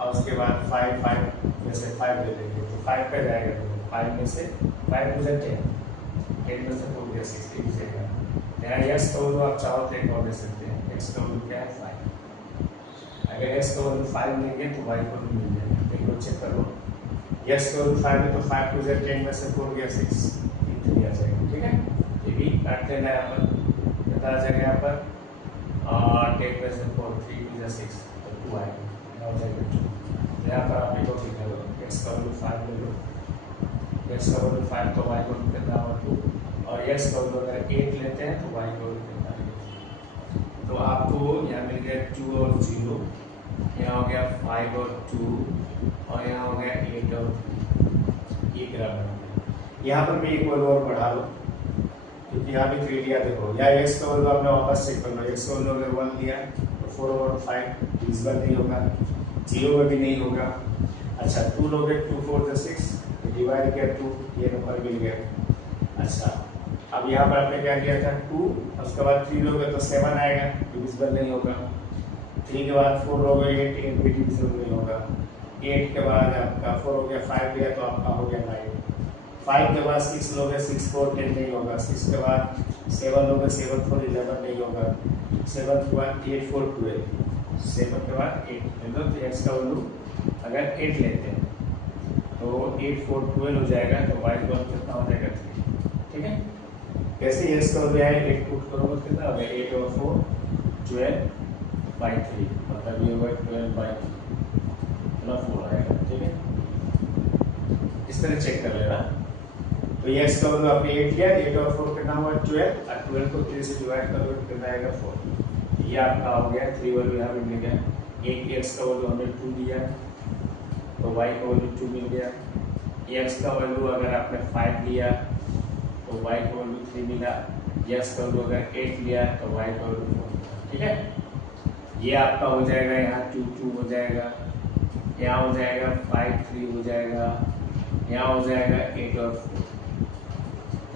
और उसके बाद 5 5 में से 5 ले लेंगे तो 5 का जाएगा, 5 में से 5 2 जा 10, 10 में से 4 गया 6, ये भी जाएगा। यहाँ x का वैल्यू आप चाहो तो एक और ले सकते हैं, x का वैल्यू क्या है 5। अगर x का वैल्यू 5 लेंगे तो y का वैल्यू मिल जाएगा। देखो चेक कर लो, x का वैल्यू 5 है तो 5 2 जा 10 में से 4 गया 6, ये 3 आ जाएगा। ठीक है, ये भी काट लेना है यहाँ पर, कितना आ जाएगा यहाँ पर 10 में से 4, 3 2 जा 6 तो 2 आएगा, यहाँ हो जाएगा 2। यहाँ पर आप एक और लिख लो, x का वैल्यू 5 ले लो, x का वैल्यू 5 तो y का वैल्यू कितना होगा 2, और x का वैल्यू अगर 8 लेते हैं तो y का वैल्यू कितना आएगा। तो आपको यहाँ मिल गया 2 और 0, यहाँ हो गया 5 और 2, और यहाँ हो गया 8 और 3, ये ग्राफ बना। यहाँ पर भी एक वैल्यू और बढ़ा लो क्योंकि यहाँ भी 3 लिया। देखो यहाँ x का वैल्यू आपने वापस चेक कर लो, x का वैल्यू अगर 1 लिया तो 4 और 5 डिविजिबल नहीं होगा, 0 में भी नहीं होगा। अच्छा 2 लोगे 2 4 जा 6, डिवाइड किया 2, ये नंबर मिल गया। अच्छा अब यहाँ पर आपने क्या किया था 2, उसके बाद 3 लोगे तो 7 आएगा, डिविजिबल नहीं होगा। 3 के बाद 4 लोगे 8, 8 भी डिविजिबल नहीं होगा। 8 के बाद आपका 4 हो गया, 5 लिया तो आपका हो गया 9। 5 के बाद 6 लोगे, 6 4 10 नहीं होगा। 6 के बाद 7 लोगे, 7 4 11 नहीं होगा। 7 के बाद 8 4 12, 7 के बाद 8 ले लो तो x का वैल्यू अगर 8 लेते हैं तो 8 4 12 हो जाएगा, तो y का वैल्यू कितना हो जाएगा 3। ठीक है, कैसे x का वैल्यू है 8 पुट करोगे कितना हो गया 8 और 4 12/3, मतलब ये होगा 12/4 आएगा। ठीक है, इस तरह चेक कर लेना। तो ये x का वैल्यू आपने 8 लिया, 8 और 4 कितना हुआ 12, और 12 को 3 से डिवाइड करोगे तो कितना आएगा 4। ये आपका हो गया 3 वैल्यू यहाँ पे मिल गया। 8x का वैल्यू हमने 2 लिया तो y का वैल्यू 2 मिल गया। x का वैल्यू अगर आपने 5 लिया तो y का वैल्यू 3 मिला। x का वैल्यू अगर 8 लिया तो y का वैल्यू 4। ठीक है, ये आपका हो जाएगा, यहाँ 2 2 हो जाएगा, यहाँ हो जाएगा 5 3 हो जाएगा, यहाँ हो जाएगा 8 और 4।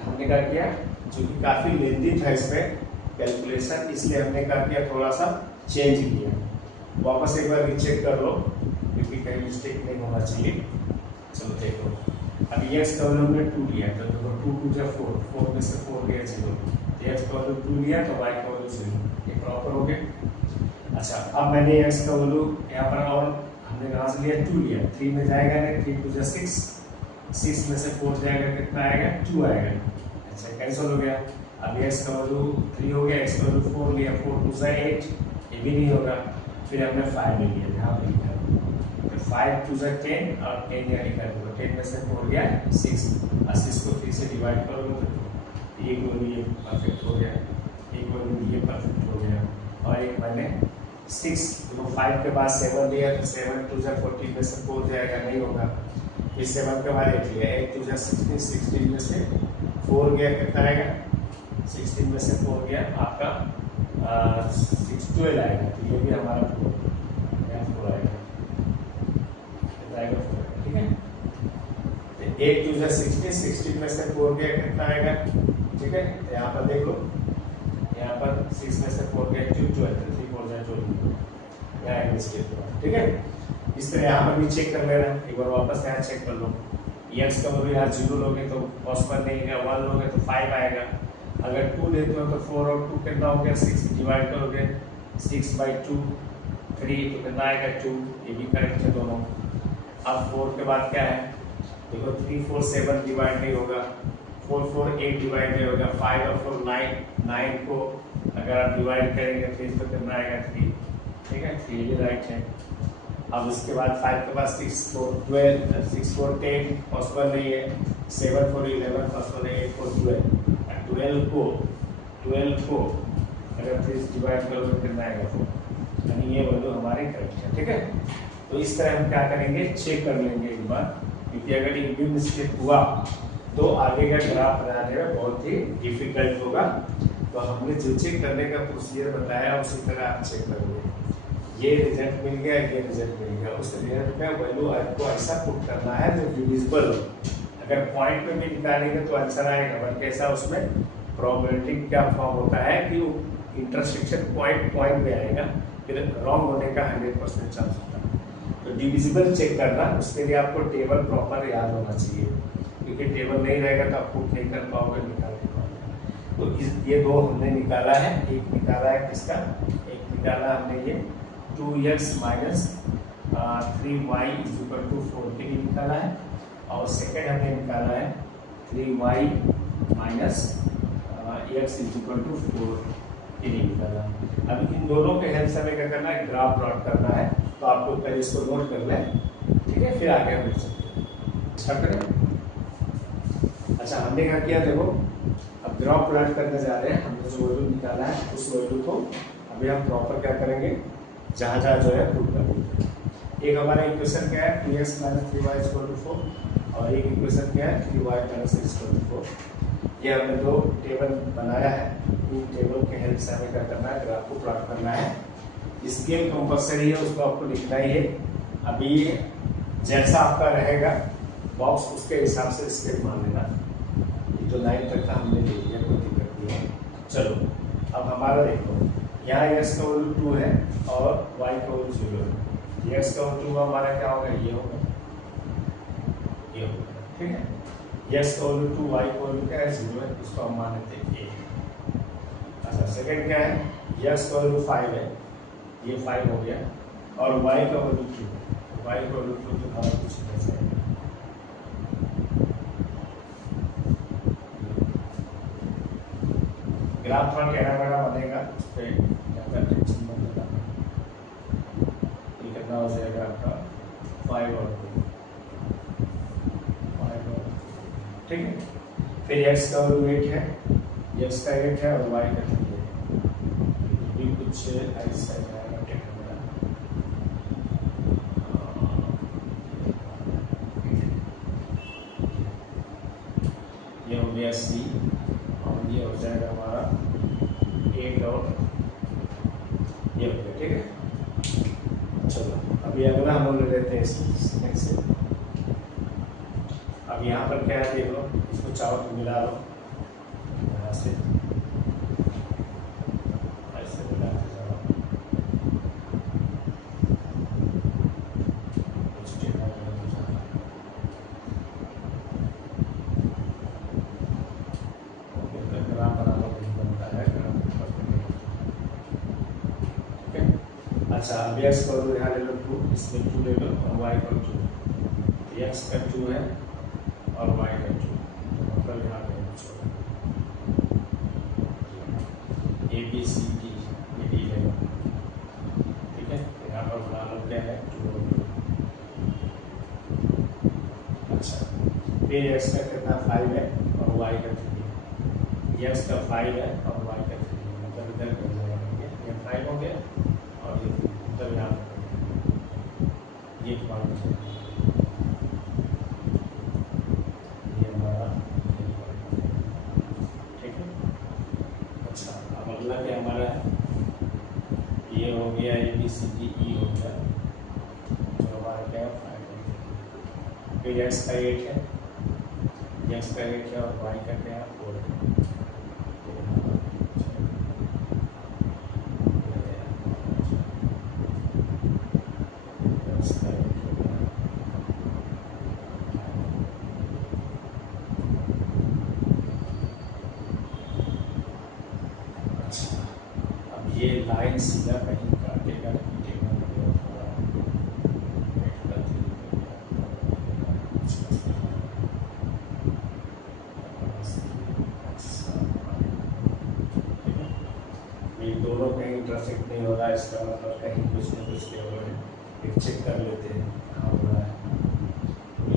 हमने क्या किया, जो कि काफी लेंथी था इसमें कैलकुलेशन, इसलिए हमने क्या किया थोड़ा सा चेंज किया। वापस एक बार रीचेक कर लो क्योंकि कहीं मिस्टेक नहीं होना चाहिए। चलो देखो, अभी x का वैल्यू हमने 2 लिया तो देखो 2 2 जा 4, 4 में से 4 गया 0, तो x का वैल्यू 2 लिया तो y का वैल्यू 0, ये प्रॉपर हो गया। अच्छा अब मैंने x का वैल्यू यहाँ पर और हमने कहाँ से लिया 2 लिया, 3 में जाएगा नहीं, 3 2 जा 6, 6 में से 4 जाएगा कितना आएगा 2 आएगा। अच्छा कैंसिल हो गया। अब x का वैल्यू 3 हो गया, x का वैल्यू 4 लिया, 4 2 से 8, ये भी नहीं होगा। फिर हमने 5 ले लिया, यहाँ पे लिखा है तो 5 2 से 10 और 10 यहाँ लिखा है, 10 में से 4 गया 6, 80 को 3 से डिवाइड करोगे तो एक वैल्यू ये परफेक्ट हो गया, एक वैल्यू ये परफेक्ट हो गया, और एक मैंने 6 तो 5 के बाद 7 लिया तो 7 2 से 14 में से 4 जाएगा, नहीं होगा। फिर 7 के बाद 8 लिया, 8 2 से 16, 16 में से 4 गया, कितना आएगा 16 में से 4 गया आपका 6 12 आएगा, तो ये भी हमारा 4 आएगा, कितना आएगा 4, ठीक है। तो 8 2 से 16, 16 में से 4 गया, कितना आएगा, ठीक है। तो यहाँ पर देख लो, यहाँ पर 6 में से 4 गया 2 12, 3 4 जाए 12, यहाँ मिस्टेक हुआ, ठीक है। इस तरह यहाँ पर भी चेक कर लेना, एक बार वापस यहाँ चेक कर लो। एक्स का वैल्यू यहाँ 0 लोगे तो पॉसिबल नहीं है, 1 लोगे तो 5 आएगा, अगर 2 लेते हो तो 4 और 2 कितना हो गया 6, डिवाइड करोगे 6/2 3 तो कितना आएगा 2, ये भी करेक्ट है दोनों। अब 4 के बाद क्या है, देखो 3 4 7 डिवाइड नहीं होगा, 4 4 8 डिवाइड नहीं होगा, 5 और 4 9, 9 को अगर आप डिवाइड करेंगे फिर तो कितना आएगा 3, ठीक है, 3 भी राइट है। अब उसके बाद 5 के बाद 6 4 12, 6 4 10 पॉसिबल नहीं है, 7 4 11 पॉसिबल नहीं है, 8 4 12, 12 को अगर 3 डिवाइड करोगे कितना आएगा 4, यानी ये वैल्यू हमारे करेक्ट है, ठीक है। तो इस तरह हम क्या करेंगे, चेक कर लेंगे एक बार, क्योंकि अगर एक भी मिस्टेक हुआ तो आगे का ग्राफ बनाने में बहुत ही डिफिकल्ट होगा। तो हमने जो चेक करने का प्रोसीजर बताया उसी तरह आप चेक करोगे, ये रिजल्ट मिल गया, ये रिजल्ट मिल गया, उस रिजल्ट का वैल्यू आपको ऐसा पुट करना है जो डिविजिबल हो। अगर पॉइंट में भी निकालेंगे तो आंसर आएगा, बल्कि ऐसा उसमें प्रोबेबिलिटी क्या फॉर्म होता है कि इंटरसेक्शन पॉइंट में आएगा, फिर रॉन्ग होने का 100% चांस होता है। तो डिविजिबल चेक करना, उसके लिए आपको टेबल प्रॉपर याद होना चाहिए, क्योंकि टेबल नहीं रहेगा तो आप पुट नहीं कर पाओगे, निकाल नहीं पाओगे। तो ये दो हमने निकाला है, एक निकाला है किसका, एक निकाला हमने ये 2x minus 3y is equal to 4 के लिए निकाला है, और सेकेंड हमने निकाला है 3y minus x is equal to 4 के लिए निकाला है। अब इन दोनों के हेल्प से हमें क्या करना है, ग्राफ प्लॉट करना है, तो आपको पहले इसको नोट कर लें, ठीक है, फिर आगे हम स्टार्ट करें। अच्छा हमने क्या किया, देखो अब ग्राफ प्लॉट करने जा रहे हैं, हमने जो वैल्यू निकाला है उस वैल्यू को अभी हम प्रॉपर क्या करेंगे, जहाँ जहाँ जो है प्रूव कर देंगे। एक हमारा इक्वेशन क्या है 2x minus 3y equal to 4, और एक इक्वेशन क्या है 3y माइनस इक्वल टू 4। ये हमने दो टेबल बनाया है, इन टेबल के हेल्प से हमें क्या करना है, ग्राफ को प्लॉट करना है। स्केल कंपल्सरी है, उसको आपको लिखना ही है। अभी जैसा आपका रहेगा बॉक्स उसके हिसाब से स्केल मान लेना, ये जो 9 तक था हमने ले लिया, कोई दिक्कत नहीं है। चलो अब हमारा देखो, यहाँ x का वैल्यू 2 है और y का वैल्यू 0 है। x का वैल्यू 2 हमारा क्या होगा, ये होगा, ये होगा, ठीक है। x का वैल्यू 2, y का वैल्यू क्या है 0 है, इसको हम मान लेते हैं 1। अच्छा सेकंड क्या है, x का वैल्यू 5 है, ये 5 हो गया, और y का वैल्यू 2 है, y का वैल्यू 2 तो हमारा कुछ ऐसा है। ग्राफ थोड़ा टेढ़ा मेढ़ा बनेगा, उस पर ज़्यादा टेंशन मत लेना। ये कितना हो जाएगा आपका 5 और 2, 5 और, ठीक है। फिर x का वैल्यू 8 है, x का 8 है और y का 3 है, ये कुछ ऐसा जाएगा टेढ़ा मेढ़ा। ये हो गया C, और ये हो जाएगा हमारा 8 और ये हो गया, ठीक है। चलो अभी अगला हम ले लेते हैं इससे। अब यहाँ पर क्या है देखो, इसको चाहो तो मिला लो, यहाँ से ऐसे मिलाते जाओ, कुछ टेढ़ा मेढ़ा हो जाएगा। ग्राफ बराबर नहीं बनता है, ठीक है। अच्छा अब x का वैल्यू यहाँ ले लो 2, इसमें 2 ले लो, और y का 2, x का 2 है और वाई का 2, मतलब यहाँ पे कुछ होगा ए बी सी डी, ये डी है, ठीक है। तो यहाँ पर बना लो क्या है 2 और 2। अच्छा, फिर एक्स का कितना 5 है और वाई का 3 है। एक्स का 5 है और वाई का 3 है, मतलब इधर कर जाएगा, ये 5 हो गया और ये 3, मतलब यहाँ पर ये पॉइंट है, ये हमारा ठीक है। अच्छा, अब अगला क्या हमारा है, ये हो गया ए बी सी डी ई हो गया, जो हमारा क्या है 5। फिर एक्स का 8 है, एक्स का 8 है और वाई का क्या है 4 है। ये लाइन सीधा कहीं काटेगा पीटेगा नहीं, थोड़ा ये दोनों कहीं इंटरसेक्ट नहीं हो रहा है, इसका मतलब कहीं कुछ न कुछ हो रहा है। एक चेक कर लेते हैं कहाँ हो रहा है।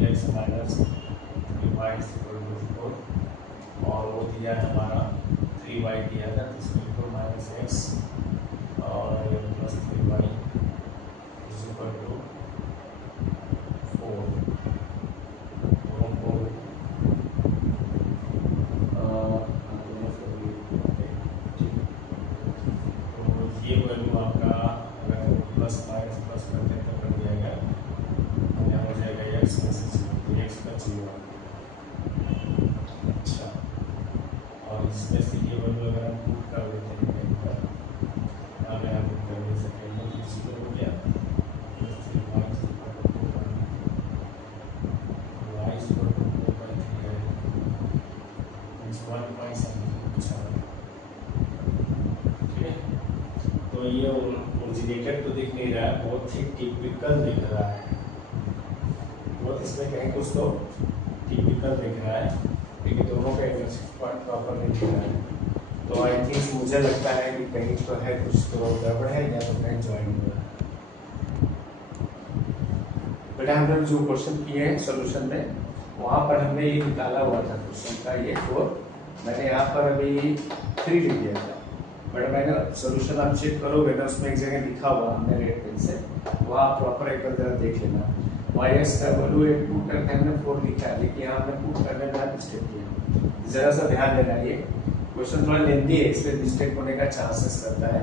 एक्स माइनस 3y = 4 और वो दिया है हमारा 3y दिया था, तो इसमें -x और ये +3y = 4 ये वैल्यू आपका अगर प्लस माइनस प्लस करते हैं तो बन जाएगा, यहाँ हो जाएगा एक्स का 0। अच्छा, और इसमें से ये वैल्यू अगर हम पुट कर देते हैं कहीं पर, यहाँ पे हम पुट कर दे सकते हैं, तो 0 हो गया +3y = 4/3 है, मीन्स 1 पॉइंट समथिंग। अच्छा, ठीक है। तो ये ओरिजिनेटेड तो दिख नहीं रहा है, बहुत ही टिपिकल दिख रहा है, बहुत इसमें कहीं कुछ तो टिपिकल दिख रहा है, लेकिन दोनों का इंटरसेक्ट पॉइंट प्रॉपर नहीं दिख रहा है। तो आई थिंक मुझे लगता है कि कहीं तो है, कुछ तो गड़बड़ है या तो कहीं ज्वाइन हो रहा है। बेटा हमने जो क्वेश्चन किए हैं सोल्यूशन में, वहाँ पर हमने ये निकाला हुआ था क्वेश्चन का, ये 4 मैंने यहाँ पर अभी 3 लिख दिया था, बट मैंने सोल्यूशन आप चेक करोगे ना, उसमें एक जगह लिखा हुआ हमने रेड पेन से, वहाँ प्रॉपर एक बार जरा देख लेना। वाई का वैल्यू 8 पुट करके हमने 4 लिखा है, लेकिन यहाँ हमने पुट करने में मिस्टेक किया, जरा सा ध्यान देना। ये क्वेश्चन थोड़ा लेंथी है, इसलिए मिस्टेक होने का चांसेस रहता है।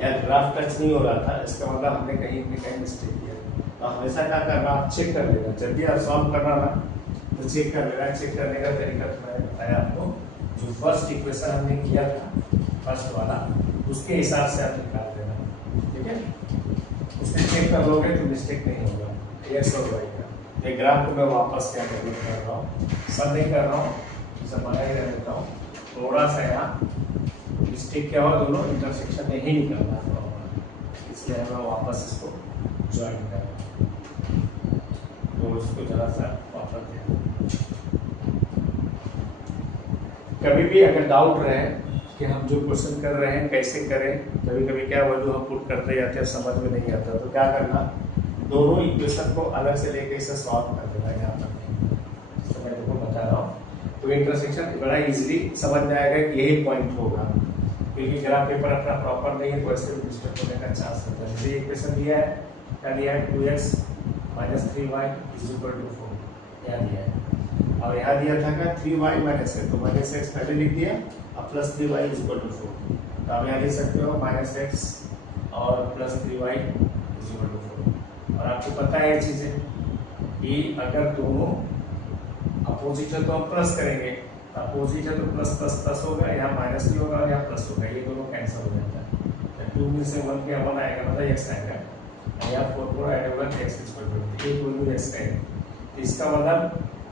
यहाँ ग्राफ टच नहीं हो रहा था, इसका मतलब हमने कहीं मिस्टेक किया। तो हमेशा क्या करना, आप चेक कर लेना, जब भी आप सॉल्व करना ना तो चेक कर लेना। चेक करने का तरीका तो मैंने बताया आपको, जो फर्स्ट इक्वेशन हमने किया था फर्स्ट वाला, उसके हिसाब से आप निकाल देना, ठीक है। उसमें चेक कर लोगे तो मिस्टेक नहीं होगा, एक्स और वाई का। ये ग्राफ को मैं वापस क्या कर रहा हूँ, सब नहीं कर रहा हूँ, सब बना ही रह देता हूँ। थोड़ा सा यहाँ मिस्टेक क्या हुआ, दोनों इंटरसेक्शन में ही निकलना था, इसलिए मैं वापस इसको ज्वाइन कर रहा हूँ, तो उसको जरा सा वापस दें। कभी भी अगर डाउट रहे कि हम जो क्वेश्चन कर रहे हैं कैसे करें, कभी कभी क्या वैल्यू हम पुट करते जाते हैं समझ में नहीं आता, तो क्या करना, दोनों इक्वेशन को अलग से लेके इसे सॉल्व कर देना। यहाँ पर तो मैं तुमको बता रहा हूँ, तो इंटरसेक्शन बड़ा इजीली समझ में आएगा कि यही पॉइंट होगा, क्योंकि ग्राफ पेपर अपना प्रॉपर नहीं है तो ऐसे मिस्टेक होने का चांस होता है। जैसे इक्वेशन दिया है, क्या दिया है, 2x - 3y = 4 यहाँ दिया है, और यहाँ दिया था क्या 3y - x, तो -x पहले लिख दिया और +3y = 4, तो आप यहाँ लिख सकते हो -x और +3y = 4। और आपको पता है ये चीजें कि अगर दोनों अपोजिट है तो हम प्लस करेंगे, अपोजिट है तो प्लस प्लस प्लस होगा, यहाँ माइनस भी होगा और यहाँ प्लस होगा, ये दोनों कैंसिल हो जाता है। 2 में से 1 क्या 1 आएगा, मतलब x आएगा, यहाँ 4 ऐड होगा तो x = 8 वैल्यू x का है, तो इसका मतलब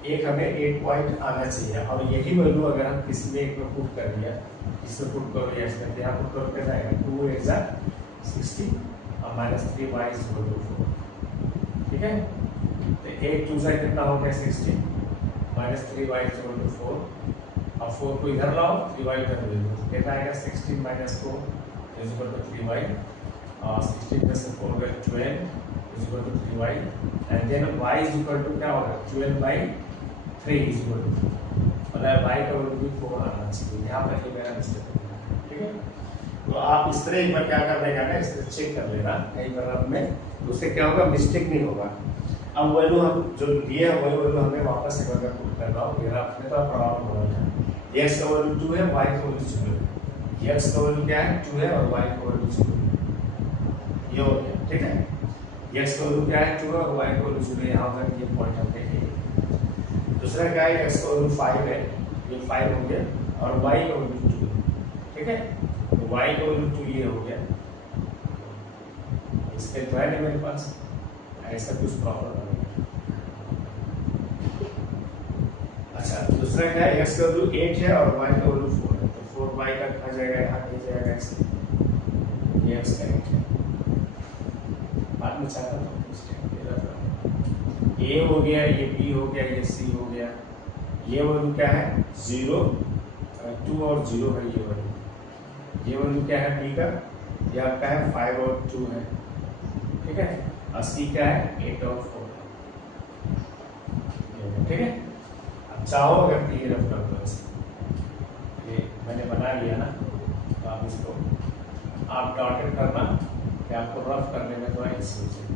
एक हमें 8 पॉइंट आना चाहिए, और यही वैल्यू अगर हम किसी में एक में पुट कर दिया, इसमें पुट करो या इसमें, यहाँ पुट करो क्या आएगा, 2 × 60 और -3y = 4, ठीक है। तो 8 × 2 कितना हो गया 60, -3y = 4, अब 4 को इधर लाओ, 3y इधर ले लो, कितना आएगा 16 - 4 = 3y, 16 में से 4 गए 12 = 3y, एंड देन y = क्या होगा 12/3 = मतलब y का वैल्यू भी 4 आना चाहिए। यहाँ पर ये मेरा मिस्टेक है, ठीक है। तो आप इस तरह एक बार क्या कर लेगा ना, इस तरह चेक कर लेना कहीं पर आपने, उससे क्या होगा मिस्टेक नहीं होगा। अब वैल्यू हम जो दिए हैं वही वैल्यू हमें वापस एक बार पुट करना हो। मेरा अपने तो प्रॉब्लम हो रहा है, x का वैल्यू 2 है, y का वैल्यू 0 है, x का वैल्यू क्या है 2 है और y का वैल्यू 0 है, ये हो गया, ठीक है। x का वैल्यू क्या है 2 है और y का वैल्यू 0 है, यहाँ तक ये पॉइंट हम देखेंगे। दूसरा क्या है x का वैल्यू 5 है, ये 5 हो गया और y का वैल्यू 2 है, ठीक है। तो y का वैल्यू 2 ये हो गया, इसके तो है नहीं मेरे पास, ऐसा कुछ प्रॉब्लम नहीं है। अच्छा दूसरा क्या है x का वैल्यू 8 है और y का वैल्यू 4 है, तो 4y का कहा जाएगा यहाँ कहीं जाएगा x, ये x का 8 है। बाद में चाहता हूँ a हो गया, ये b हो गया, ये c हो गया, ये वैल्यू क्या है 0 2 और 0 है, ये वैल्यू क्या है b का, ये आपका है 5 और 2 है, ठीक है। और c क्या है 8 और 4 है, ठीक है। अब चाहो अगर ये रफ कर दो, ये मैंने बना लिया ना, तो आप इसको आप डॉटेड करना कि आपको रफ करने में थोड़ा इजी हो जाए।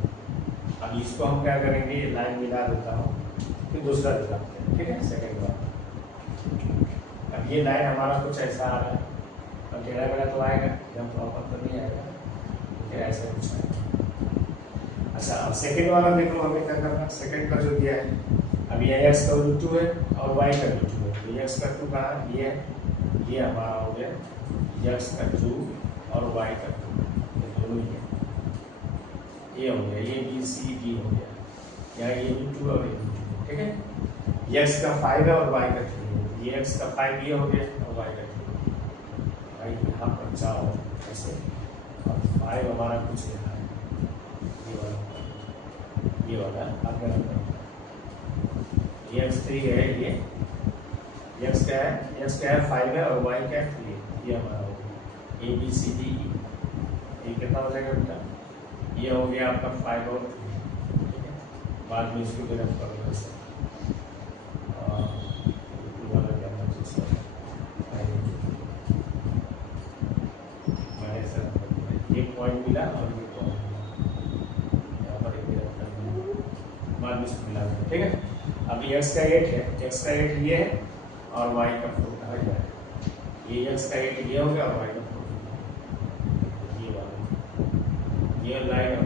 अब इसको हम क्या करेंगे, ये लाइन मिला देता हूँ, फिर दूसरा दिखाते हैं, ठीक है। सेकेंड बार अब ये लाइन हमारा कुछ ऐसा आ रहा है, अब टेढ़ा मेढ़ा तो आएगा, एकदम प्रॉपर तो नहीं आएगा, फिर ऐसा कुछ आएगा। अच्छा अब सेकेंड वाला देख लो, हमें क्या करना, सेकेंड का जो दिया है, अब ये x का वैल्यू 2 है और y का वैल्यू 2 है, तो x का 2 कहाँ है, ये हमारा हो गया x का 2 और y का 2, ये दोनों ही है, ये हो गया, ये b c d हो गया, यहाँ ये भी 2 और ये भी 2, ठीक है। x का 5 है और y का 3 है, ये x का 5 ये हो गया और y का 3, भाई यहाँ पर जाओ ऐसे, और 5 हमारा कुछ यहाँ है, ये वाला आगे ये x3 है, ये x क्या है 5 है और y क्या है 3 है, ये हमारा हो गया a b c d e, ये कितना हो जाएगा बेटा, ये हो गया आपका 5 और 3, ठीक है। बाद में इसको रफ कर लो ऐसे, ये पॉइंट मिला और ये पॉइंट यहाँ पर एक रफ कर दिया, बाद में इसको मिला दिया, ठीक है। अब x का 8 है, x का 8 ये है और y का 4 कहा जाए, ये x का 8 ये हो गया और y का 4, ये वाला ये लाइन और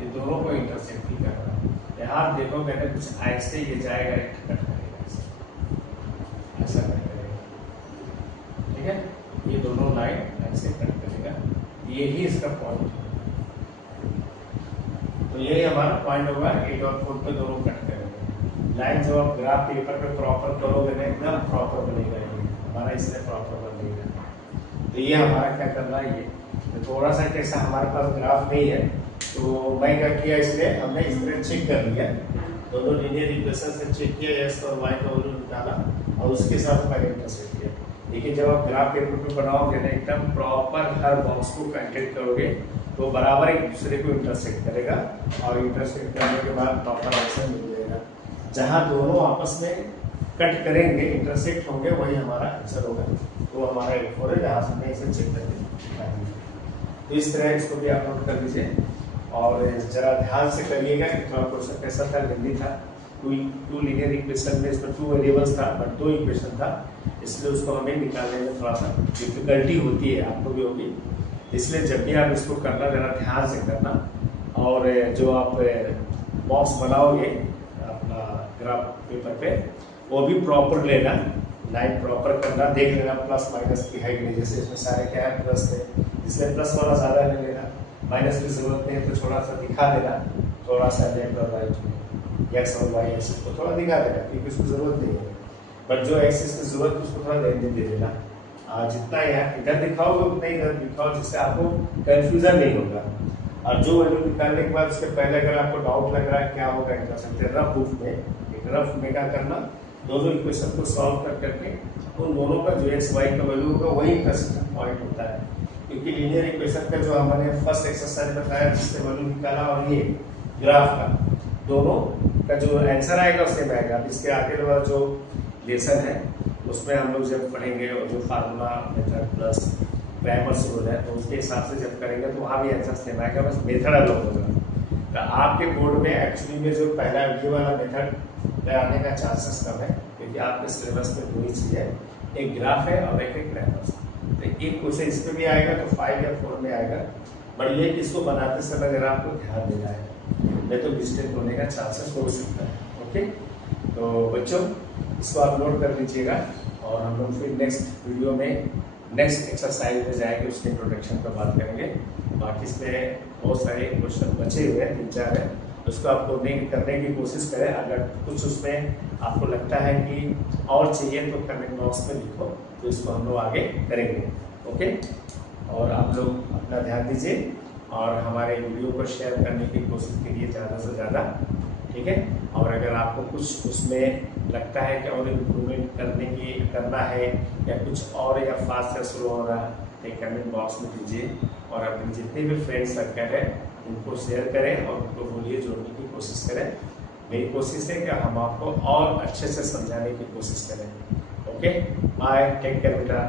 ये दोनों को इंटरसेक्ट ही कर रहा है। यहाँ देखो कहते कुछ ऐसे ये जाएगा, कट करेगा ऐसा कट करेगा, ठीक है। ये दोनों लाइन ऐसे कट करेगा, यही इसका पॉइंट है। तो यही हमारा पॉइंट होगा, 8 और 4 पे दोनों कट करेंगे। लाइन जब आप ग्राफ पेपर पे प्रॉपर करोगे ना, एकदम प्रॉपर बनेगा, ये हमारा इसलिए प्रॉपर बनेगा। तो ये हमारा क्या करना है, ये तो थोड़ा सा कैसा हमारे पास ग्राफ नहीं है, तो मैं क्या किया, इसलिए हमने इस तरह चेक कर लिया, दोनों लीनियर इक्वेशन से चेक किया, x और y का वैल्यू निकाला और उसके साथ मैंने इंटरसेक्ट किया। लेकिन जब आप ग्राफ पेपर पे बनाओगे ना, एकदम प्रॉपर हर बॉक्स को कंटेंट करोगे तो बराबर एक दूसरे को इंटरसेक्ट करेगा और इंटरसेक्ट करने के बाद प्रॉपर आंसर मिल जाएगा। जहाँ दोनों आपस में कट करेंगे, इंटरसेक्ट होंगे, वही हमारा आंसर होगा। तो हमारा एक फोर है, जहाँ से मैं इसे चेक करके तो इस तरह इसको भी आप नोट कर लीजिए और जरा ध्यान से करिएगा कि थोड़ा क्वेश्चन कैसा था, लेंदी था, टू लीनियर इक्वेशन में इसमें 2 वेरिएबल्स था बट 2 इक्वेशन था, इसलिए उसको हमें निकालने में थोड़ा सा डिफिकल्टी होती है, आपको भी होगी। इसलिए जब भी आप इसको करना जरा ध्यान से करना, और जो आप बॉक्स बनाओगे अपना ग्राफ पेपर पे वो भी प्रॉपर लेना, लाइन प्रॉपर करना, देख लेना प्लस माइनस की हाइट में, जैसे इसमें सारे क्या है प्लस है, इसलिए प्लस वाला ज़्यादा ले लेना, माइनस की जरूरत नहीं है तो थोड़ा सा दिखा देना, थोड़ा सा लेफ्ट और राइट में एक्स और वाई एक्सिस को थोड़ा दिखा देना, क्योंकि उसको जरूरत नहीं है, बट जो एक्सिस की जरूरत है उसको थोड़ा दे देना। जितना यहाँ इधर दिखाओगे उतना इधर दिखाओ, जिससे आपको कंफ्यूजन नहीं होगा। और जो वैल्यू निकालने के बाद उसके पहले अगर आपको डाउट लग रहा है क्या होगा, कर सकते हैं रफ रूप में, एक रफ में क्या करना, दोनों इक्वेशन को सॉल्व कर करके उन दोनों का जो एक्स वाई का वैल्यू होगा वही इंटरसेक्शन पॉइंट होता है, क्योंकि लीनियर इक्वेशन का जो हमने फर्स्ट एक्सरसाइज बताया जिससे वैल्यू निकाला और ये ग्राफ का दोनों का जो आंसर आएगा उससे आएगा। अब इसके आगे वाला जो लेसन है उसमें हम लोग जब पढ़ेंगे और जो formula method plus primers rule है तो उसके हिसाब से जब करेंगे तो वहाँ भी आंसर सेम आएगा, बस मेथड अलग होगा। तो आपके बोर्ड में एक्चुअली में जो पहला ये वाला मेथड आने का चांसेस कम है, क्योंकि आपके सिलेबस में दो ही चीज़ है, एक ग्राफ है और एक प्राइमर्स। तो एक क्वेश्चन इस पर भी आएगा तो 5 या 4 में आएगा, बट ये कि इसको बनाते समय अगर आपको ध्यान देना है नहीं तो मिस्टेक होने का चांसेस हो सकता है। ओके, तो बच्चों इसको आप नोट कर लीजिएगा और हम लोग फिर नेक्स्ट वीडियो में नेक्स्ट एक्सरसाइज में जाएंगे, उसके इंट्रोडक्शन पर बात करेंगे। बाकी इसमें बहुत सारे क्वेश्चन बचे हुए हैं, 3-4 है, उसको आपको करने की कोशिश करें। अगर कुछ उसमें आपको लगता है कि और चाहिए तो कमेंट बॉक्स में लिखो, तो इसको हम लोग आगे करेंगे। ओके, और आप लोग अपना ध्यान दीजिए और हमारे वीडियो को शेयर करने की कोशिश कीजिए ज़्यादा से ज़्यादा, ठीक है। और अगर आपको कुछ उसमें लगता है कि और इम्प्रूवमेंट करना है या कुछ और या फास्ट या स्लो हो रहा है तो कमेंट बॉक्स में दीजिए और अपने जितने भी फ्रेंड सर्कल है उनको शेयर करें और उनको बोलिए, जोड़ने की कोशिश करें। मेरी कोशिश है कि हम आपको और अच्छे से समझाने की कोशिश करें। ओके, बाय, टेक केयर बेटा।